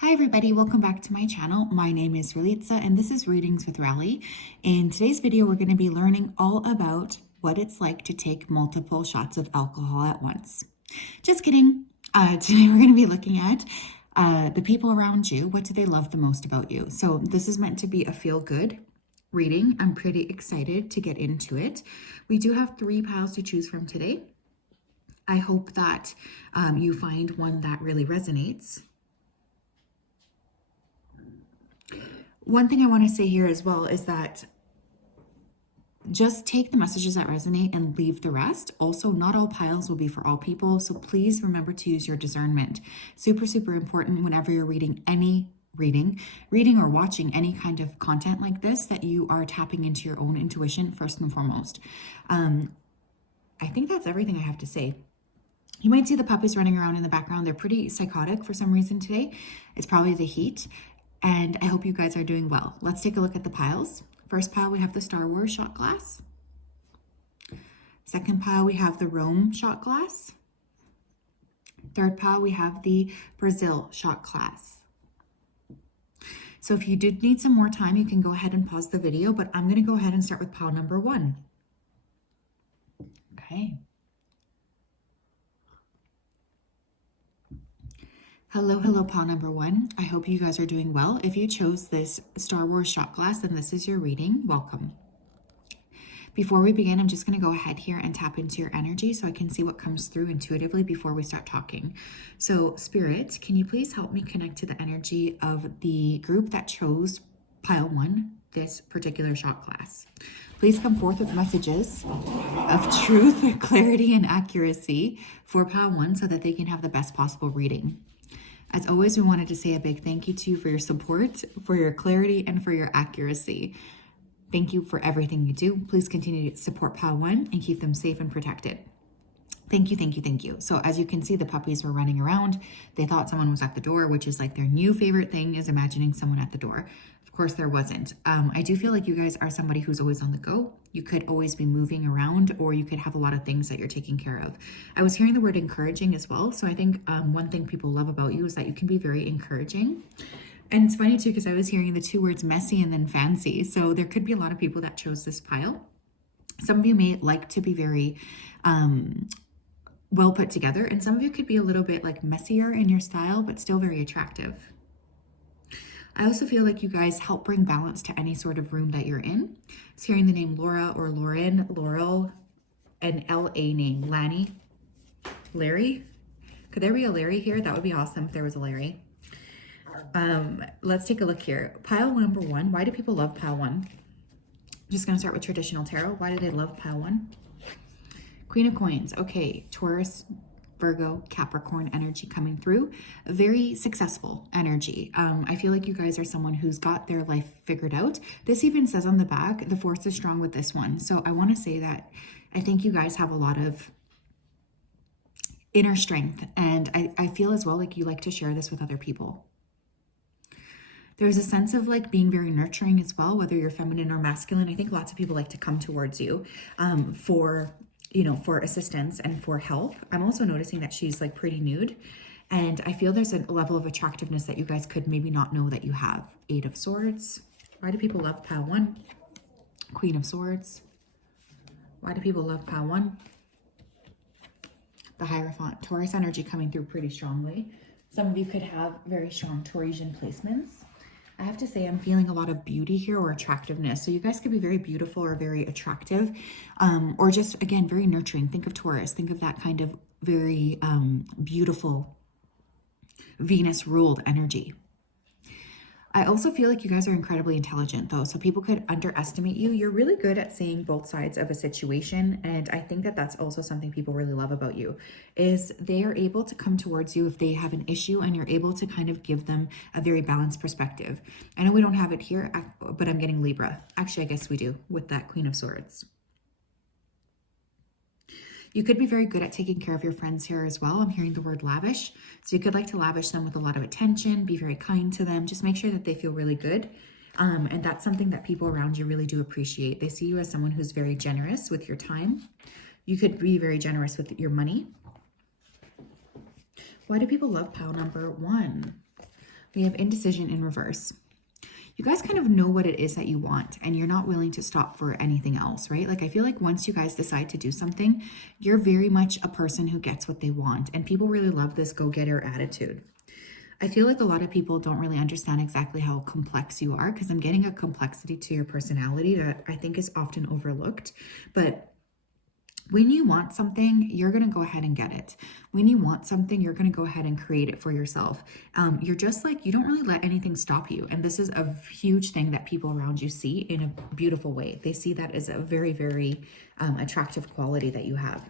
Hi everybody, welcome back to my channel. My name is Ralitza and this is Readings with Rally. In today's video, we're going to be learning all about what it's like to take multiple shots of alcohol at once. Just kidding. Today we're going to be looking at the people around you. What do they love the most about you? So this is meant to be a feel-good reading. I'm pretty excited to get into it. We do have 3 piles to choose from today. I hope that you find one that really resonates. One thing I want to say here as well is that just take the messages that resonate and leave the rest. Also, not all piles will be for all people, so please remember to use your discernment. Super, super important whenever you're reading any reading or watching any kind of content like this, that you are tapping into your own intuition first and foremost. I think that's everything I have to say. You might see the puppies running around in the background. They're pretty psychotic for some reason today. It's probably the heat. And I hope you guys are doing well. Let's take a look at the piles. First pile, we have the Star Wars shot glass. Second pile, we have the Rome shot glass. Third pile, we have the Brazil shot glass. So if you did need some more time, you can go ahead and pause the video, but I'm going to go ahead and start with pile number 1. Okay. Hello, pile number 1. I hope you guys are doing well. If you chose this Star Wars shot glass, then this is your reading. Welcome. Before we begin, I'm just going to go ahead here and tap into your energy so I can see what comes through intuitively before we start talking. So, Spirit, can you please help me connect to the energy of the group that chose pile 1, this particular shot glass? Please come forth with messages of truth, clarity, and accuracy for pile 1 so that they can have the best possible reading. As always, we wanted to say a big thank you to you for your support, for your clarity, and for your accuracy. Thank you for everything you do. Please continue to support pile 1 and keep them safe and protected. Thank you, thank you, thank you. So as you can see, the puppies were running around. They thought someone was at the door, which is like their new favorite thing, is imagining someone at the door. Of course, there wasn't. I do feel like you guys are somebody who's always on the go. You could always be moving around, or you could have a lot of things that you're taking care of. I was hearing the word encouraging as well. So I think one thing people love about you is that you can be very encouraging. And it's funny too, because I was hearing the 2 words messy and then fancy. So there could be a lot of people that chose this pile. Some of you may like to be very well put together, and some of you could be a little bit like messier in your style, but still very attractive. I also feel like you guys help bring balance to any sort of room that you're in. So hearing the name Laura or Lauren, Laurel, an L.A. name, Lanny, Larry. Could there be a Larry here? That would be awesome if there was a Larry. Let's take a look here. Pile number 1. Why do people love pile 1? Just going to start with traditional tarot. Why do they love pile 1? Queen of Coins. Okay, Taurus, Virgo, Capricorn energy coming through. A very successful energy. I feel like you guys are someone who's got their life figured out. This even says on the back, the force is strong with this one. So I want to say that I think you guys have a lot of inner strength. And I feel as well like you like to share this with other people. There's a sense of like being very nurturing as well, whether you're feminine or masculine. I think lots of people like to come towards you for assistance and for help. I'm also noticing that she's like pretty nude, and I feel there's a level of attractiveness that you guys could maybe not know that you have. 8 of Swords. Why do people love pile 1? Queen of Swords. Why do people love pile 1? The Hierophant. Taurus energy coming through pretty strongly. Some of you could have very strong Taurasian placements. I have to say I'm feeling a lot of beauty here, or attractiveness. So you guys could be very beautiful or very attractive, or just, again, very nurturing. Think of Taurus. Think of that kind of very beautiful Venus-ruled energy. I also feel like you guys are incredibly intelligent though. So people could underestimate you. You're really good at seeing both sides of a situation. And I think that that's also something people really love about you, is they are able to come towards you if they have an issue, and you're able to kind of give them a very balanced perspective. I know we don't have it here, but I'm getting Libra. Actually, I guess we do with that Queen of Swords. You could be very good at taking care of your friends here as well. I'm hearing the word lavish. So you could like to lavish them with a lot of attention, be very kind to them, just make sure that they feel really good. And that's something that people around you really do appreciate. They see you as someone who's very generous with your time. You could be very generous with your money. Why do people love pile number 1? We have indecision in reverse. You guys kind of know what it is that you want and you're not willing to stop for anything else, right? Like I feel like once you guys decide to do something, you're very much a person who gets what they want, and people really love this go-getter attitude. I feel like a lot of people don't really understand exactly how complex you are, because I'm getting a complexity to your personality that I think is often overlooked. But when you want something, you're going to go ahead and get it. When you want something, you're going to go ahead and create it for yourself. You're just like, you don't really let anything stop you. And this is a huge thing that people around you see in a beautiful way. They see that as a very, very attractive quality that you have.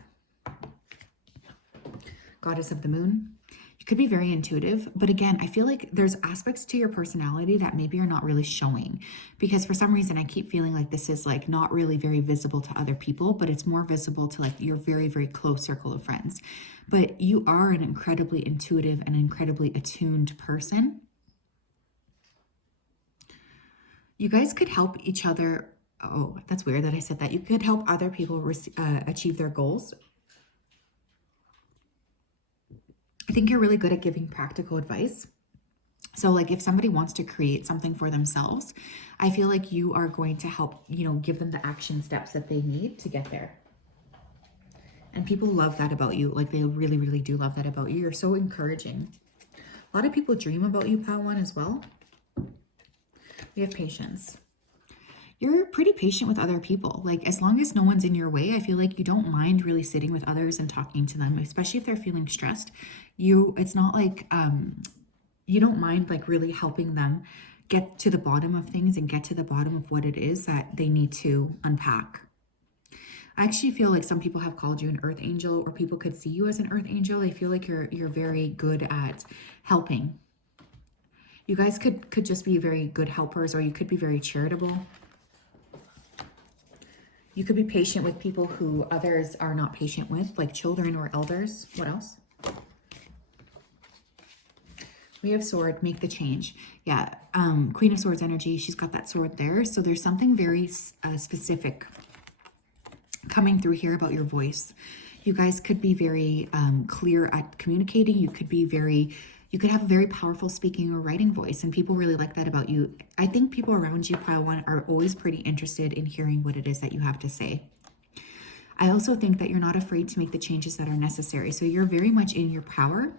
Goddess of the Moon. You could be very intuitive, but again, I feel like there's aspects to your personality that maybe you're not really showing, because for some reason I keep feeling like this is like not really very visible to other people, but it's more visible to like your very, very close circle of friends. But you are an incredibly intuitive and incredibly attuned person. You guys could help each other. Oh, that's weird that I said that. You could help other people achieve their goals. I think you're really good at giving practical advice. So like if somebody wants to create something for themselves, I feel like you are going to help, give them the action steps that they need to get there. And people love that about you. Like they really, really do love that about you. You're so encouraging. A lot of people dream about you, Padawan, as well. We have patience. You're pretty patient with other people. Like as long as no one's in your way, I feel like you don't mind really sitting with others and talking to them, especially if they're feeling stressed. It's not like you don't mind like really helping them get to the bottom of things and get to the bottom of what it is that they need to unpack. I actually feel like some people have called you an earth angel, or people could see you as an earth angel. I feel like you're very good at helping. You guys could just be very good helpers, or you could be very charitable. You could be patient with people who others are not patient with, like children or elders. What else? We have sword, make the change. Yeah, Queen of Swords energy, she's got that sword there. So there's something very specific coming through here about your voice. You guys could be very clear at communicating. You could have a very powerful speaking or writing voice, and people really like that about you. I think people around you, Padawan, are always pretty interested in hearing what it is that you have to say. I also think that you're not afraid to make the changes that are necessary. So you're very much in your power,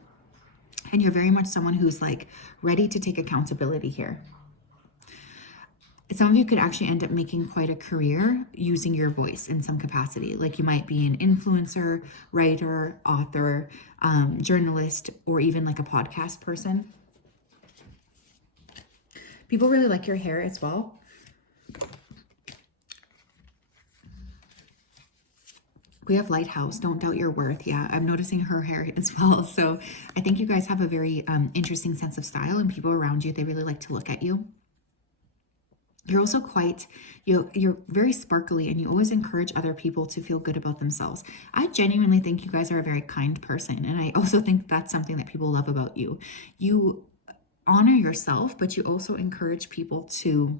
and you're very much someone who's like ready to take accountability here. Some of you could actually end up making quite a career using your voice in some capacity. Like you might be an influencer, writer, author, journalist, or even like a podcast person. People really like your hair as well. We have Lighthouse, don't doubt your worth. Yeah, I'm noticing her hair as well. So I think you guys have a very interesting sense of style, and people around you, they really like to look at you. You're also you're very sparkly, and you always encourage other people to feel good about themselves. I genuinely think you guys are a very kind person. And I also think that's something that people love about you. You honor yourself, but you also encourage people to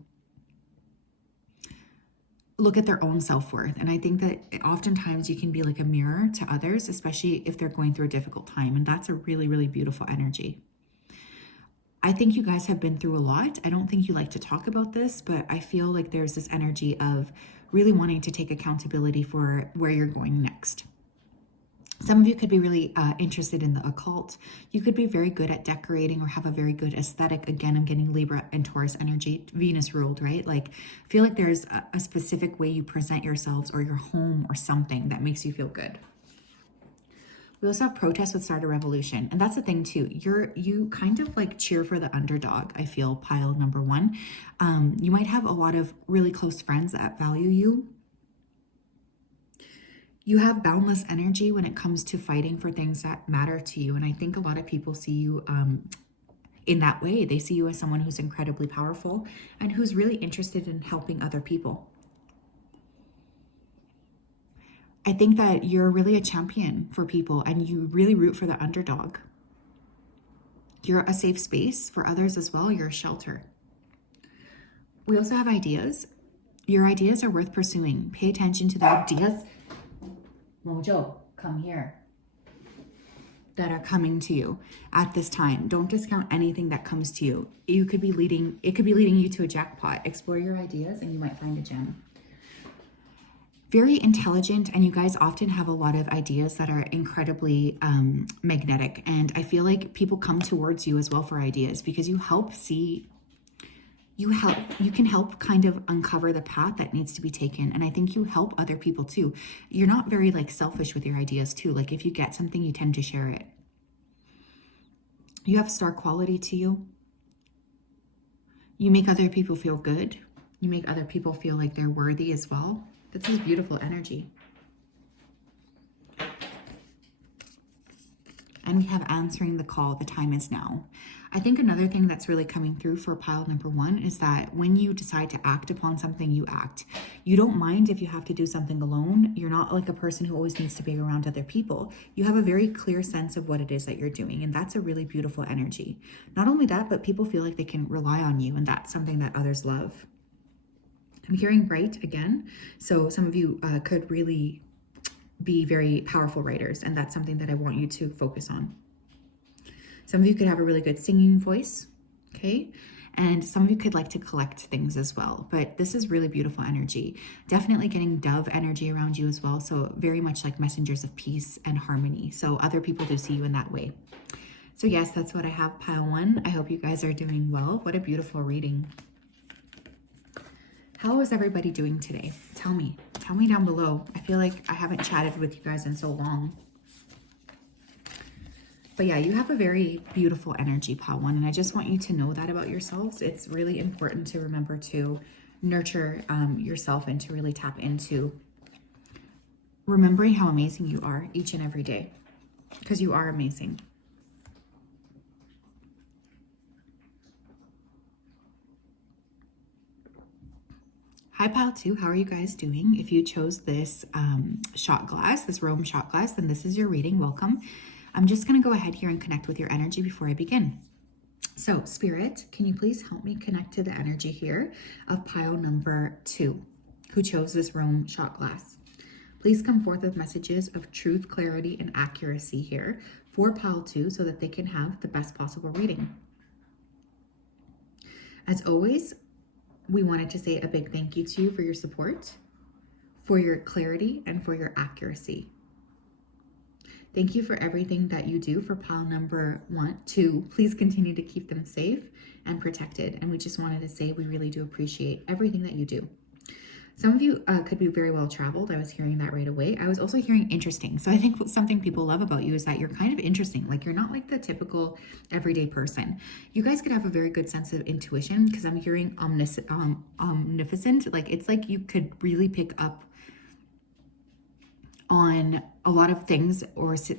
look at their own self-worth. And I think that oftentimes you can be like a mirror to others, especially if they're going through a difficult time. And that's a really, really beautiful energy. I think you guys have been through a lot. I don't think you like to talk about this, but I feel like there's this energy of really wanting to take accountability for where you're going next. Some of you could be really interested in the occult. You could be very good at decorating or have a very good aesthetic. Again, I'm getting Libra and Taurus energy, Venus ruled, right? Like, I feel like there's a specific way you present yourselves or your home or something that makes you feel good. We also have protest with Start a Revolution. And that's the thing too. You kind of like cheer for the underdog, I feel, pile number one. You might have a lot of really close friends that value you. You have boundless energy when it comes to fighting for things that matter to you. And I think a lot of people see you in that way. They see you as someone who's incredibly powerful and who's really interested in helping other people. I think that you're really a champion for people, and you really root for the underdog. You're a safe space for others as well. You're a shelter. We also have ideas. Your ideas are worth pursuing. Pay attention to the ideas. Mojo, come here. that are coming to you at this time. Don't discount anything that comes to you. It could be leading you to a jackpot. Explore your ideas and you might find a gem. Very intelligent, and you guys often have a lot of ideas that are incredibly magnetic. And I feel like people come towards you as well for ideas because you can help kind of uncover the path that needs to be taken. And I think you help other people too. You're not very like selfish with your ideas too. Like if you get something, you tend to share it. You have star quality to you. You make other people feel good. You make other people feel like they're worthy as well. This is beautiful energy. And we have answering the call. The time is now. I think another thing that's really coming through for pile number 1 is that when you decide to act upon something, you act. You don't mind if you have to do something alone. You're not like a person who always needs to be around other people. You have a very clear sense of what it is that you're doing. And that's a really beautiful energy. Not only that, but people feel like they can rely on you. And that's something that others love. I'm hearing bright again. So some of you could really be very powerful writers, and that's something that I want you to focus on. Some of you could have a really good singing voice, okay? And some of you could like to collect things as well, but this is really beautiful energy. Definitely getting dove energy around you as well, so very much like messengers of peace and harmony. So other people do see you in that way. So yes, that's what I have, pile 1. I hope you guys are doing well. What a beautiful reading. How is everybody doing today? Tell me down below. I feel like I haven't chatted with you guys in so long. But yeah, you have a very beautiful energy, pile 1. And I just want you to know that about yourselves. It's really important to remember to nurture yourself and to really tap into remembering how amazing you are each and every day. Because you are amazing. Hi, pile 2. How are you guys doing? If you chose this shot glass, this Rome shot glass, then this is your reading. Welcome. I'm just going to go ahead here and connect with your energy before I begin. So, Spirit, can you please help me connect to the energy here of pile number 2, who chose this Rome shot glass? Please come forth with messages of truth, clarity, and accuracy here for pile 2 so that they can have the best possible reading. As always, we wanted to say a big thank you to you for your support, for your clarity, and for your accuracy. Thank you for everything that you do for pile number 1, 2. Please continue to keep them safe and protected. And we just wanted to say we really do appreciate everything that you do. Some of you could be very well traveled. I was hearing that right away. I was also hearing interesting. So I think something people love about you is that you're kind of interesting. Like you're not like the typical everyday person. You guys could have a very good sense of intuition because I'm hearing omnificent. Like it's like you could really pick up on a lot of things, or it's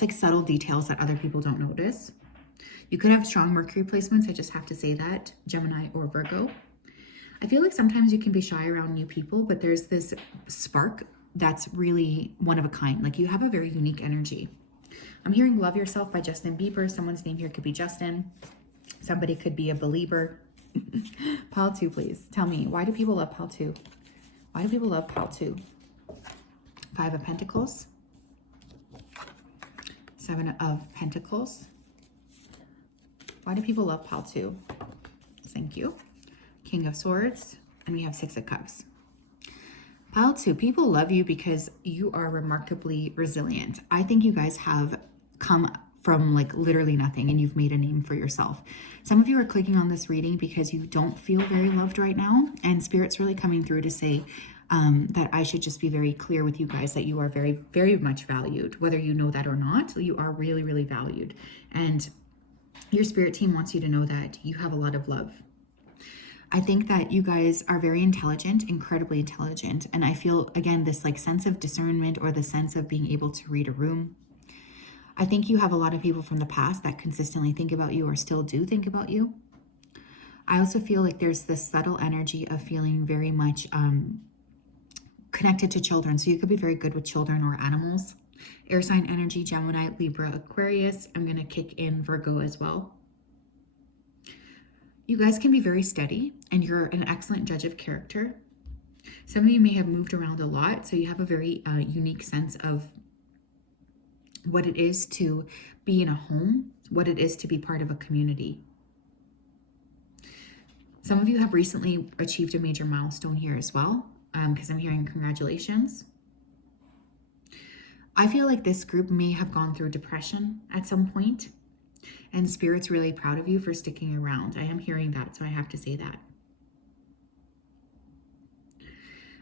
like subtle details that other people don't notice. You could have strong Mercury placements. I just have to say that, Gemini or Virgo. I feel like sometimes you can be shy around new people, but there's this spark that's really one of a kind. Like you have a very unique energy. I'm hearing Love Yourself by Justin Bieber. Someone's name here could be Justin. Somebody could be a believer. Pile 2, please. Tell me, why do people love pile 2? Why do people love pile 2? 5 of Pentacles. 7 of Pentacles. Why do people love pile 2? Thank you. King of Swords, and we have 6 of Cups. Pile 2, people love you because you are remarkably resilient. I think you guys have come from like literally nothing and you've made a name for yourself. Some of you are clicking on this reading because you don't feel very loved right now, and Spirit's really coming through to say that I should just be very clear with you guys that you are very, very much valued. Whether you know that or not, you are really, really valued. And your spirit team wants you to know that you have a lot of love. I think that you guys are very intelligent, incredibly intelligent. And I feel, again, this like sense of discernment or the sense of being able to read a room. I think you have a lot of people from the past that consistently think about you or still do think about you. I also feel like there's this subtle energy of feeling very much connected to children. So you could be very good with children or animals. Air sign energy, Gemini, Libra, Aquarius. I'm going to kick in Virgo as well. You guys can be very steady and you're an excellent judge of character. Some of you may have moved around a lot, so you have a very unique sense of what it is to be in a home, what it is to be part of a community. Some of you have recently achieved a major milestone here as well, because I'm hearing congratulations. I feel like this group may have gone through depression at some point, and Spirit's really proud of you for sticking around. I am hearing that, so I have to say that.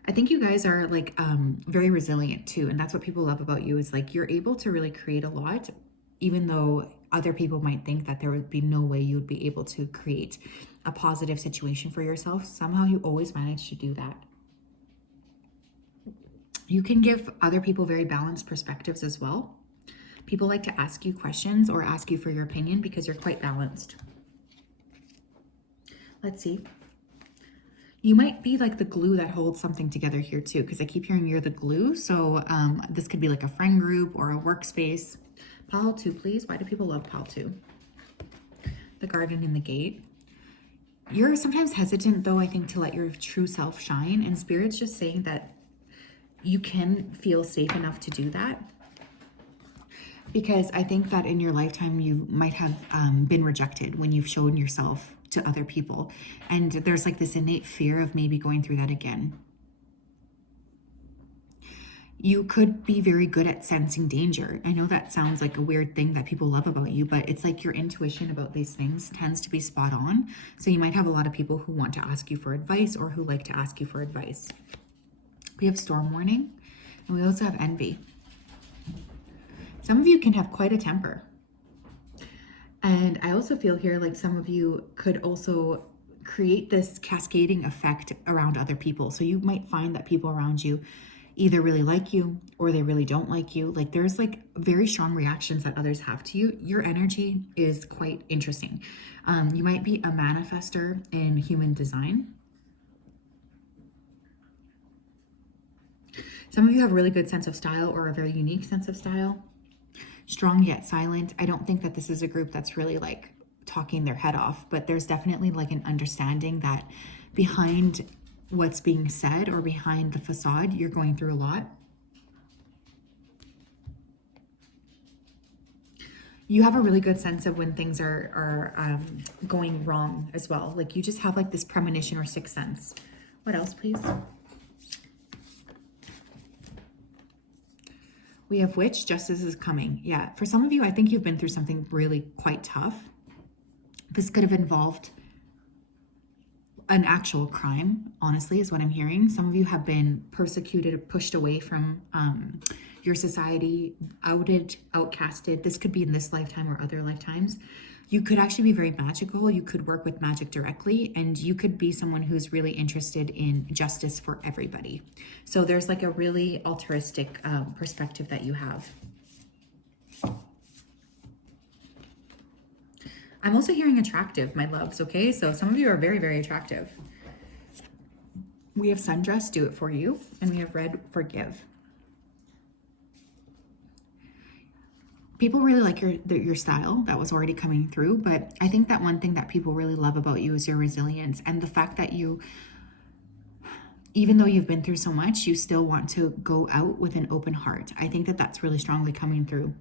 I think you guys are like very resilient too, and that's what people love about you, is like you're able to really create a lot, even though other people might think that there would be no way you would be able to create a positive situation for yourself. Somehow you always manage to do that. You can give other people very balanced perspectives as well. People like to ask you questions or ask you for your opinion because you're quite balanced. Let's see. You might be like the glue that holds something together here too, because I keep hearing you're the glue. So this could be like a friend group or a workspace. Pile 2, please. Why do people love pile 2? The garden and the gate. You're sometimes hesitant though, I think, to let your true self shine, and Spirit's just saying that you can feel safe enough to do that. Because I think that in your lifetime, you might have been rejected when you've shown yourself to other people. And there's like this innate fear of maybe going through that again. You could be very good at sensing danger. I know that sounds like a weird thing that people love about you, but it's like your intuition about these things tends to be spot on. So you might have a lot of people who want to ask you for advice or who like to ask you for advice. We have storm warning, and we also have envy. Some of you can have quite a temper. And I also feel here like some of you could also create this cascading effect around other people. So you might find that people around you either really like you or they really don't like you. Like there's like very strong reactions that others have to you. Your energy is quite interesting. You might be a manifester in human design. Some of you have a really good sense of style or a very unique sense of style. Strong yet silent. I don't think that this is a group that's really like talking their head off, but there's definitely like an understanding that behind what's being said or behind the facade, you're going through a lot. You have a really good sense of when things are going wrong as well. Like you just have like this premonition or sixth sense. What else, please? We have witch, justice is coming. Yeah, for some of you, I think you've been through something really quite tough. This could have involved an actual crime, honestly, is what I'm hearing. Some of you have been persecuted or pushed away from your society, outed, outcasted. This could be in this lifetime or other lifetimes. You could actually be very magical. You could work with magic directly, and you could be someone who's really interested in justice for everybody. So there's like a really altruistic perspective that you have. I'm also hearing attractive, my loves, okay? So some of you are very, very attractive. We have sundress, do it for you, and we have red, forgive. People really like your style. That was already coming through, but I think that one thing that people really love about you is your resilience and the fact that you, even though you've been through so much, you still want to go out with an open heart. I think that that's really strongly coming through.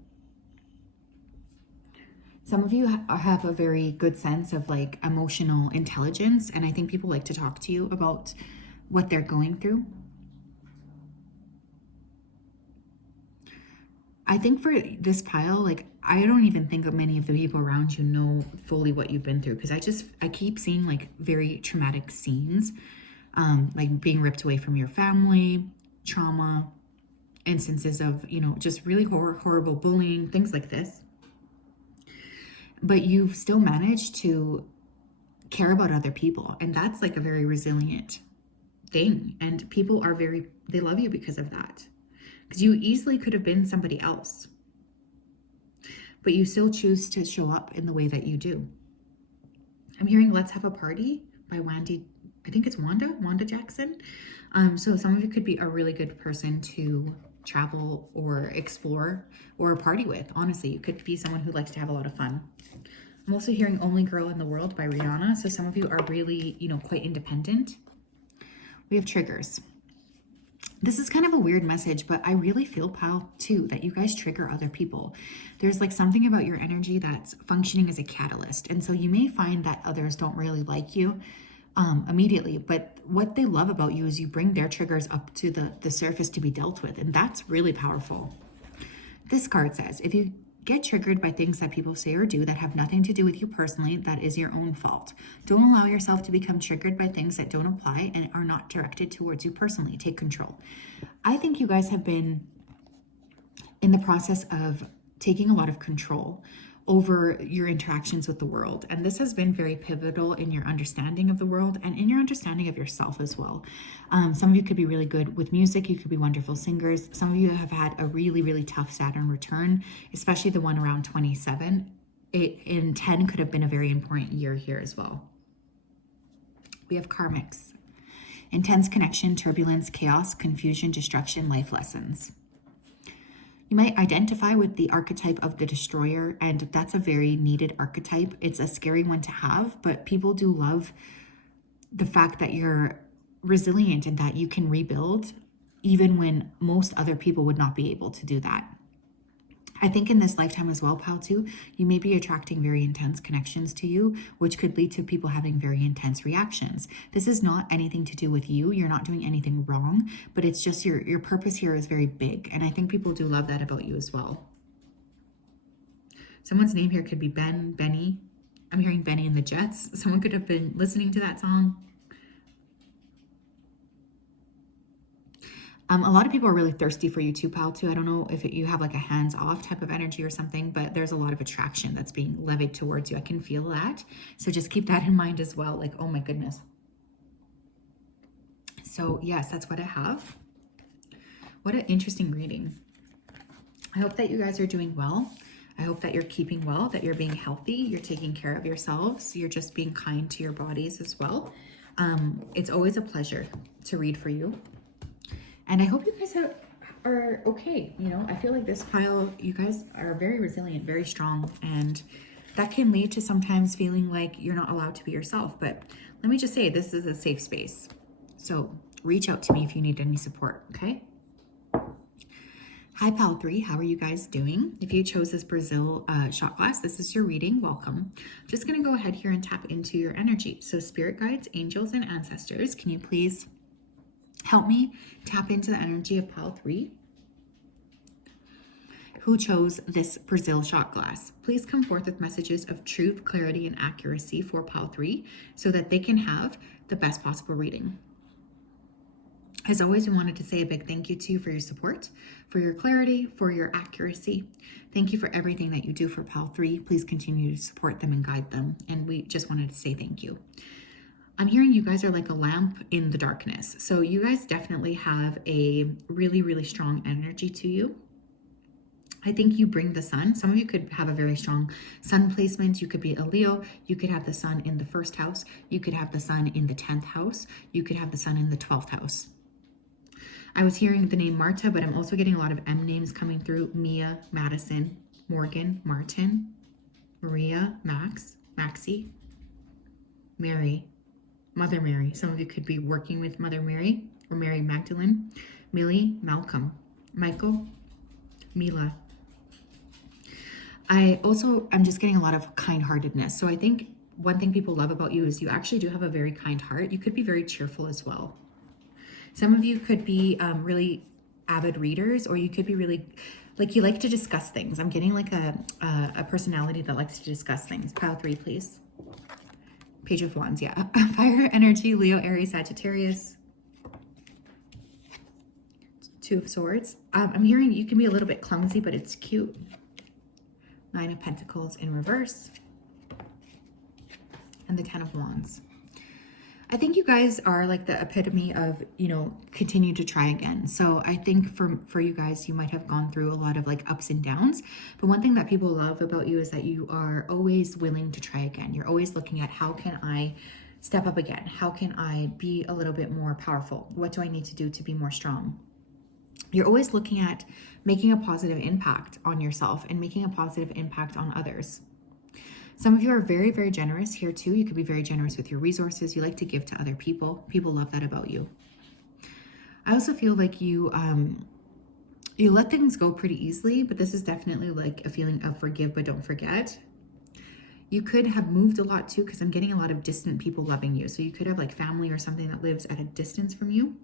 Some of you have a very good sense of like emotional intelligence, and I think people like to talk to you about what they're going through. I think for this pile, like, I don't even think that many of the people around you know fully what you've been through, because I keep seeing like very traumatic scenes, like being ripped away from your family, trauma, instances of, you know, just really horrible bullying, things like this. But you've still managed to care about other people, and that's like a very resilient thing. And people are they love you because of that. Because you easily could have been somebody else, but you still choose to show up in the way that you do. I'm hearing Let's Have a Party by Wendy. I think it's Wanda Jackson. So some of you could be a really good person to travel or explore or party with. Honestly, you could be someone who likes to have a lot of fun. I'm also hearing Only Girl in the World by Rihanna. So some of you are really, you know, quite independent. We have triggers. This is kind of a weird message, but I really feel, pal, too, that you guys trigger other people. There's like something about your energy that's functioning as a catalyst. And so you may find that others don't really like you immediately, but what they love about you is you bring their triggers up to the surface to be dealt with. And that's really powerful. This card says, if you get triggered by things that people say or do that have nothing to do with you personally, that is your own fault. Don't allow yourself to become triggered by things that don't apply and are not directed towards you personally. Take control. I think you guys have been in the process of taking a lot of control over your interactions with the world. And this has been very pivotal in your understanding of the world and in your understanding of yourself as well. Some of you could be really good with music. You could be wonderful singers. Some of you have had a really, really tough Saturn return, especially the one around 27. In 10 could have been a very important year here as well. We have karmics. Intense connection, turbulence, chaos, confusion, destruction, life lessons. You might identify with the archetype of the destroyer, and that's a very needed archetype. It's a scary one to have, but people do love the fact that you're resilient and that you can rebuild even when most other people would not be able to do that. I think in this lifetime as well, pal, too, you may be attracting very intense connections to you, which could lead to people having very intense reactions. This is not anything to do with you. You're not doing anything wrong, but it's just your purpose here is very big. And I think people do love that about you as well. Someone's name here could be Ben, Benny. I'm hearing Benny and the Jets. Someone could have been listening to that song. A lot of people are really thirsty for you too, pal, too. I don't know if you have like a hands-off type of energy or something, but there's a lot of attraction that's being levied towards you. I can feel that. So just keep that in mind as well. Like, oh my goodness. So yes, that's what I have. What an interesting reading. I hope that you guys are doing well. I hope that you're keeping well, that you're being healthy, you're taking care of yourselves, you're just being kind to your bodies as well. It's always a pleasure to read for you. And I hope you guys are okay. You know, I feel like this pile, you guys are very resilient, very strong, and that can lead to sometimes feeling like you're not allowed to be yourself. But let me just say, this is a safe space. So reach out to me if you need any support, okay? Hi, Pal 3. How are you guys doing? If you chose this Brazil shot glass, this is your reading. Welcome. I'm just going to go ahead here and tap into your energy. So spirit guides, angels, and ancestors, can you please help me tap into the energy of Pal 3, who chose this Brazil shot glass. Please come forth with messages of truth, clarity, and accuracy for Pal 3 so that they can have the best possible reading. As always, we wanted to say a big thank you to you for your support, for your clarity, for your accuracy. Thank you for everything that you do for Pal 3. Please continue to support them and guide them. And we just wanted to say thank you. I'm hearing you guys are like a lamp in the darkness. So you guys definitely have a really, really strong energy to you. I think you bring the sun. Some of you could have a very strong sun placement. You could be a Leo. You could have the sun in the 1st house. You could have the sun in the 10th house. You could have the sun in the 12th house. I was hearing the name Marta, but I'm also getting a lot of M names coming through. Mia, Madison, Morgan, Martin, Maria, Max, Maxie, Mary, Mother Mary. Some of you could be working with Mother Mary or Mary Magdalene, Millie, Malcolm, Michael, Mila. I'm just getting a lot of kind-heartedness. So I think one thing people love about you is you actually do have a very kind heart. You could be very cheerful as well. Some of you could be really avid readers, or you could be really, like, you like to discuss things. I'm getting like a personality that likes to discuss things. Pile 3, please. Page of Wands, yeah. Fire energy, Leo, Aries, Sagittarius. 2 of Swords. I'm hearing you can be a little bit clumsy, but it's cute. 9 of Pentacles in reverse. And the 10 of Wands. I think you guys are like the epitome of, you know, continue to try again. So I think for you guys, you might have gone through a lot of like ups and downs. But one thing that people love about you is that you are always willing to try again. You're always looking at, how can I step up again? How can I be a little bit more powerful? What do I need to do to be more strong? You're always looking at making a positive impact on yourself and making a positive impact on others. Some of you are very, very generous here too. You could be very generous with your resources. You like to give to other people. People love that about you. I also feel like you let things go pretty easily, but this is definitely like a feeling of forgive but don't forget. You could have moved a lot too, because I'm getting a lot of distant people loving you. So you could have like family or something that lives at a distance from you.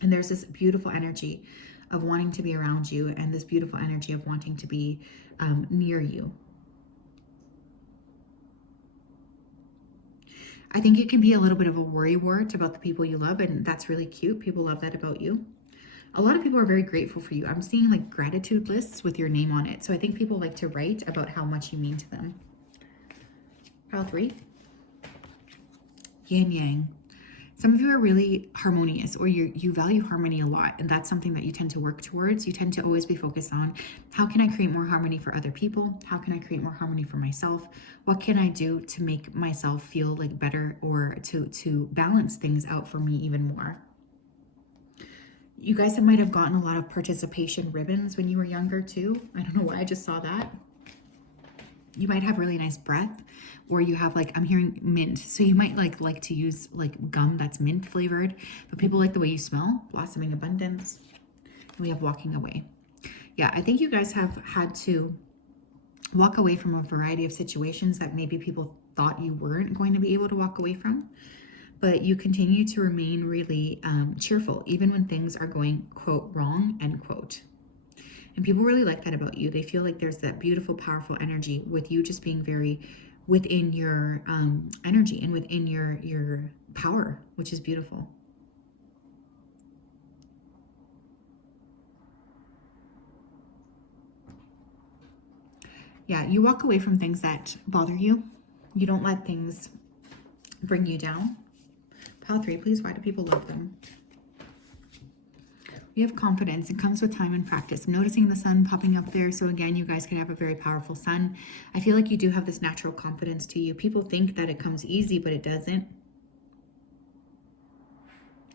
And there's this beautiful energy of wanting to be around you, and this beautiful energy of wanting to be near you. I think it can be a little bit of a worrywart about the people you love, and that's really cute. People love that about you. A lot of people are very grateful for you. I'm seeing like gratitude lists with your name on it. So I think people like to write about how much you mean to them. Pile 3. Yin Yang. Some of you are really harmonious, or you value harmony a lot, and that's something that you tend to work towards. You tend to always be focused on, how can I create more harmony for other people? How can I create more harmony for myself? What can I do to make myself feel like better, or to balance things out for me even more? You guys might have gotten a lot of participation ribbons when you were younger too. I don't know why I just saw that. You might have really nice breath, or you have like, I'm hearing mint. So you might like to use like gum that's mint flavored, but people like the way you smell. Blossoming abundance. And we have walking away. Yeah, I think you guys have had to walk away from a variety of situations that maybe people thought you weren't going to be able to walk away from. But you continue to remain really cheerful, even when things are going, quote, wrong, end quote. And people really like that about you. They feel like there's that beautiful, powerful energy with you just being very within your energy and within your power, which is beautiful. Yeah, you walk away from things that bother you. You don't let things bring you down. Pile 3, please. Why do people love them? We have confidence. It comes with time and practice. I'm noticing the sun popping up there. So again, you guys could have a very powerful sun. I feel like you do have this natural confidence to you. People think that it comes easy, but it doesn't.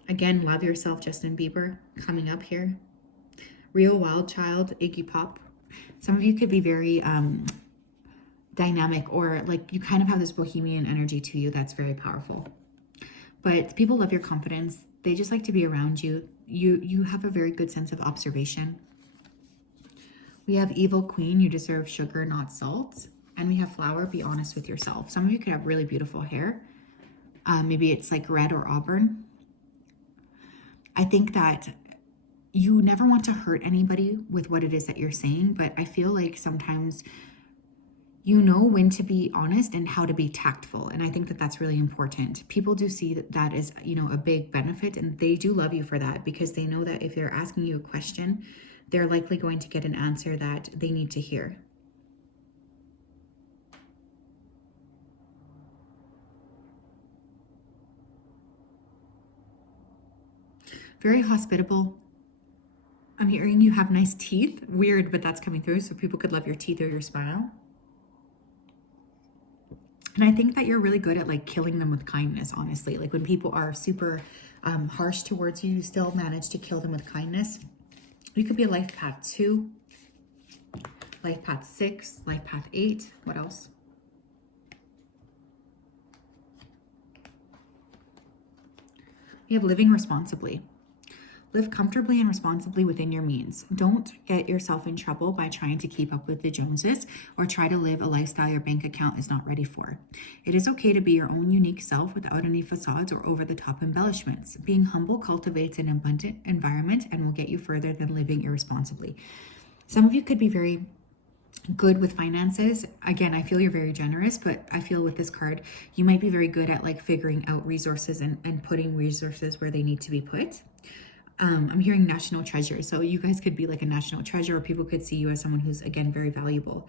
Again, love yourself, Justin Bieber, coming up here. Real Wild Child, Iggy Pop. Some of you could be very dynamic, or like you kind of have this bohemian energy to you that's very powerful. But people love your confidence. They just like to be around you. You have a very good sense of observation. We have Evil Queen. You deserve sugar, not salt. And we have Flower. Be honest with yourself. Some of you could have really beautiful hair. Maybe it's like red or auburn. I think that you never want to hurt anybody with what it is that you're saying, but I feel like sometimes you know when to be honest and how to be tactful. And I think that that's really important. People do see that that is, a big benefit, and they do love you for that, because they know that if they're asking you a question, they're likely going to get an answer that they need to hear. Very hospitable. I'm hearing you have nice teeth. Weird, but that's coming through. So people could love your teeth or your smile. And I think that you're really good at like killing them with kindness, honestly. Like when people are super harsh towards you, you still manage to kill them with kindness. You could be a life path 2, life path 6, life path 8. What else? We have living responsibly. Live comfortably and responsibly within your means. Don't get yourself in trouble by trying to keep up with the Joneses, or try to live a lifestyle your bank account is not ready for. It is okay to be your own unique self without any facades or over-the-top embellishments. Being humble cultivates an abundant environment and will get you further than living irresponsibly. Some of you could be very good with finances. Again, I feel you're very generous, but I feel with this card, you might be very good at like figuring out resources and putting resources where they need to be put. I'm hearing national treasure. So you guys could be like a national treasure, or people could see you as someone who's, again, very valuable.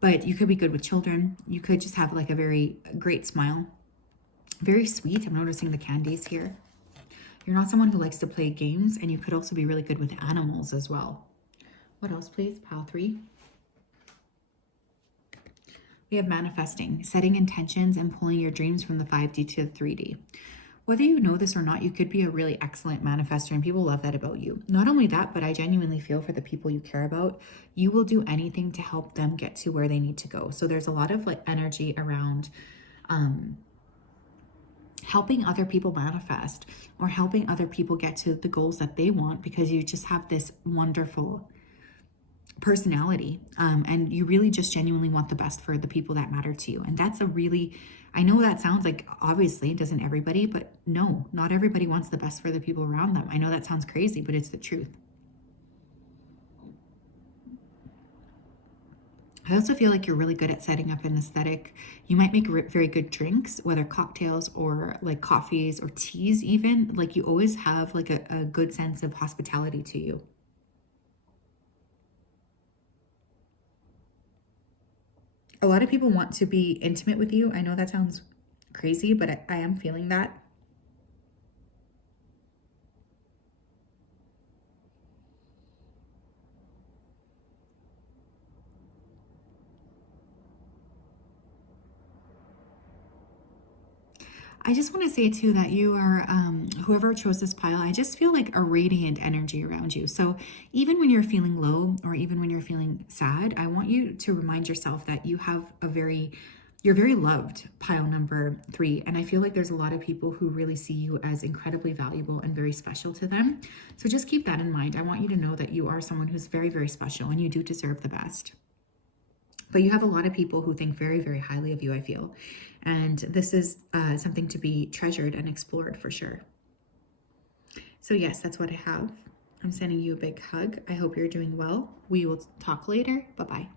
But you could be good with children. You could just have like a very great smile. Very sweet. I'm noticing the candies here. You're not someone who likes to play games, and you could also be really good with animals as well. What else, please? Pile 3. We have manifesting, setting intentions and pulling your dreams from the 5D to the 3D. Whether you know this or not, you could be a really excellent manifester, and people love that about you. Not only that, but I genuinely feel for the people you care about. You will do anything to help them get to where they need to go. So there's a lot of like energy around helping other people manifest or helping other people get to the goals that they want, because you just have this wonderful personality, and you really just genuinely want the best for the people that matter to you. And that's a really, I know that sounds like, obviously doesn't everybody, but no, not everybody wants the best for the people around them. I know that sounds crazy, but it's the truth. I also feel like you're really good at setting up an aesthetic. You might make very good drinks, whether cocktails or like coffees or teas even. Like you always have like a good sense of hospitality to you. A lot of people want to be intimate with you. I know that sounds crazy, but I am feeling that. I just want to say too that you are, whoever chose this pile, I just feel like a radiant energy around you. So even when you're feeling low or even when you're feeling sad, I want you to remind yourself that you have you're very loved, pile number 3. And I feel like there's a lot of people who really see you as incredibly valuable and very special to them. So just keep that in mind. I want you to know that you are someone who's very, very special and you do deserve the best. But you have a lot of people who think very, very highly of you, I feel. And this is something to be treasured and explored for sure. So yes, that's what I have. I'm sending you a big hug. I hope you're doing well. We will talk later. Bye-bye.